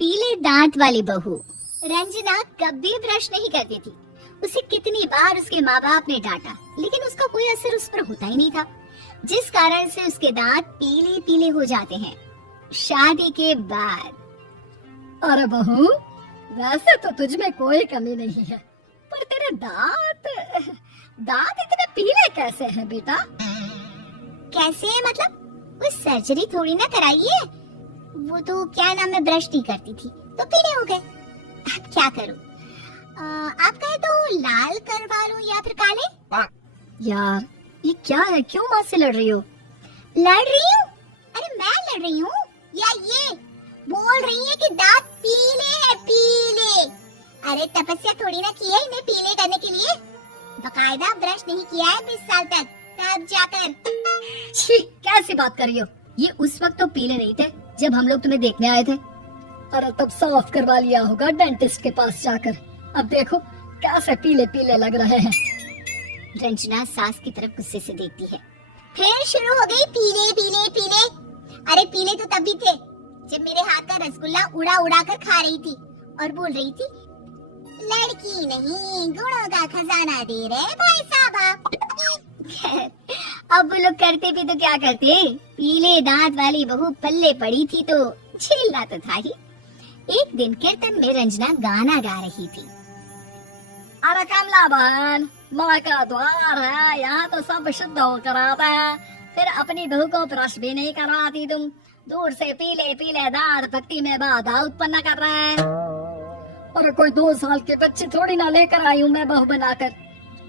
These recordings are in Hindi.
पीले दांत वाली बहू। रंजना कभी ब्रश नहीं करती थी। उसे कितनी बार उसके माँ बाप ने डांटा, लेकिन उसका कोई असर उस पर होता ही नहीं था, जिस कारण से उसके दांत पीले पीले हो जाते हैं शादी के बाद। अरे बहू, वैसे तो तुझ में कोई कमी नहीं है, पर तेरे दांत इतने पीले कैसे हैं बेटा? कैसे है मतलब? कोई सर्जरी थोड़ी ना कराई है। वो तो क्या नाम है, ब्रश नहीं करती थी तो पीले हो गए। अब क्या करूं? आप कहे तो लाल करवा लूं या फिर काले? यार ये क्या है, क्यों माँ से लड़ रही हो? लड़ रही हूँ? अरे मैं लड़ रही हूँ या ये बोल रही है कि दांत पीले हैं, पीले। अरे तपस्या थोड़ी ना की है इन्हें पीले करने के लिए, बकायदा ब्रश नहीं किया है 20 साल तक, तब जाकर। छी, कैसी बात कर रही हो? ये उस वक्त तो पीले नहीं थे जब हम लोग तुम्हें देखने आए थे। अरे तब साफ करवा लिया होगा डेंटिस्ट के पास जाकर। अब देखो कैसे पीले पीले लग रहे हैं। रंजना सास की तरफ गुस्से से देखती है। फिर शुरू हो गई पीले पीले पीले। अरे पीले तो तब भी थे जब मेरे हाथ का रसगुल्ला उड़ा उड़ा कर खा रही थी और बोल रही थी, लड़की नहीं गुणों का खजाना दे रहे भाई साहब। अब वो लोग करते भी तो क्या करते, पीले दांत वाली बहू पल्ले पड़ी थी तो झेलना तो था ही। एक दिन कीर्तन में रंजना गाना गा रही थी। अरे कमला बहन, माँ का द्वार है, यहाँ तो सब शुद्ध होकर आता है, फिर अपनी बहू को ब्रश भी नहीं करवाती तुम। दूर से पीले पीले दांत भक्ति में बाधा उत्पन्न कर रहे हैं। अरे कोई 2 साल के बच्चे थोड़ी ना लेकर आई हूँ मैं बहू बनाकर।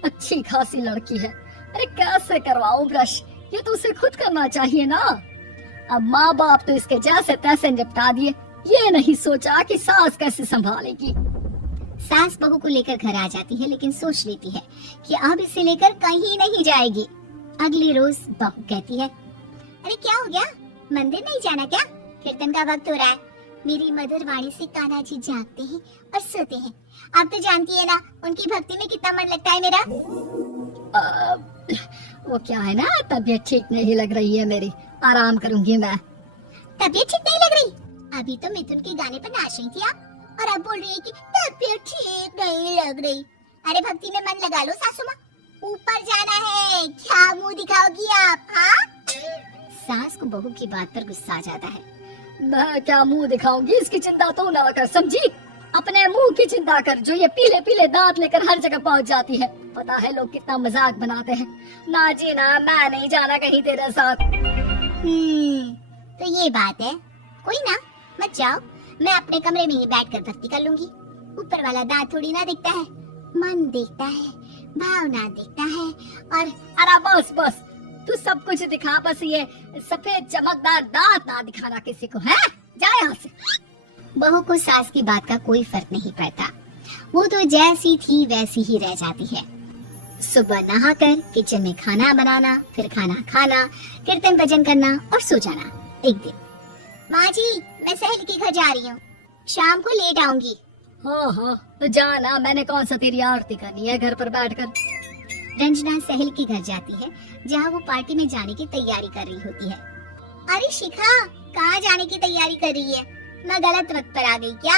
अच्छी खासी लड़की है, अरे कैसे करवाऊं ब्रश? ये तो उसे खुद करना चाहिए ना। अब माँ बाप तो इसके जैसे तैसे निपटा दिए, ये नहीं सोचा कि सास कैसे संभालेगी। सास बहू को लेकर घर आ जाती है, लेकिन सोच लेती है कि अब इसे लेकर कहीं नहीं जाएगी। अगले रोज बहू कहती है, अरे क्या हो गया, मंदिर नहीं जाना क्या? कीर्तन का वक्त हो रहा है। मेरी मधुर वाणी से कान्हा जी जागते हैं और सोते हैं। आप तो जानती है ना उनकी भक्ति में कितना मन लगता है मेरा। वो क्या है ना, तबीयत ठीक नहीं लग रही है मेरी, आराम करूंगी मैं। तबीयत ठीक नहीं लग रही? अभी तो मिथुन के गाने पर नाच रही थी आप, और अब बोल रही है कि तबीयत ठीक नहीं लग रही। अरे भक्ति में मन लगा लो सासू माँ, ऊपर जाना है, क्या मुंह दिखाओगी आप? हाँ? सास को बहू की बात पर गुस्सा आ जाता है। मैं क्या मुंह दिखाऊंगी, इसकी चिंता तो ना कर, समझी? अपने मुंह की चिंता कर, जो ये पीले पीले दांत लेकर हर जगह पहुंच जाती है। पता है लोग कितना मजाक बनाते हैं। ना जी ना, मैं नहीं जाना कहीं तेरे साथ। तो ये बात है, कोई ना, मत जाओ, मैं अपने कमरे में ही बैठकर भक्ति कर लूंगी। ऊपर वाला दांत थोड़ी ना दिखता है, मन देखता है, भावना देखता है। और अरे बस बस, तू सब कुछ दिखा, बस ये सफेद चमकदार दांत ना दिखाना किसी को, है? जा यहाँ से। बहू को सास की बात का कोई फर्क नहीं पड़ता, वो तो जैसी थी वैसी ही रह जाती है। सुबह नहाकर किचन में खाना बनाना, फिर खाना खाना, कीर्तन भजन करना और सो जाना। एक दिन, माँ जी मैं सहेली के घर जा रही हूँ, शाम को लेट आऊंगी। हाँ हाँ तो जाना, मैंने कौन सा तेरी आरती करनी है घर पर बैठकर। रंजना सहेली के घर जाती है, जहाँ वो पार्टी में जाने की तैयारी कर रही होती है। अरे शिखा, कहाँ जाने की तैयारी कर रही है? मैं गलत वक्त पर आ गई क्या?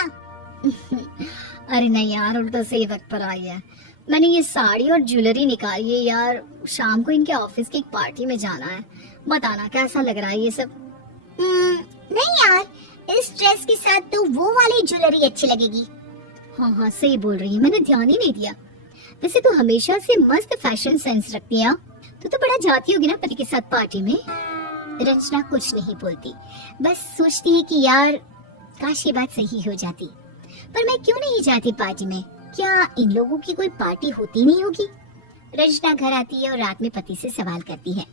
अरे नहीं यार, उल्टा सही वक्त पर आई है। मैंने ये साड़ी और ज्वेलरी निकाली है यार, शाम को इनके ऑफिस की एक पार्टी में जाना है। बताना कैसा लग रहा है ये सब? नहीं यार, इस ड्रेस के साथ तो वो वाली ज्वेलरी अच्छी लगेगी। हाँ हाँ सही बोल रही है, मैंने ध्यान ही नहीं दिया। वैसे तो हमेशा से मस्त फैशन सेंस रखती है। तो बड़ा जाती होगी ना पति के साथ पार्टी में। रंजना कुछ नहीं बोलती, बस सोचती है कि यार काश ये बात सही हो जाती, पर मैं क्यों नहीं जाती पार्टी में? क्या इन लोगों की कोई पार्टी होती नहीं होगी? रंजना घर आती है और रात में पति से सवाल करती है,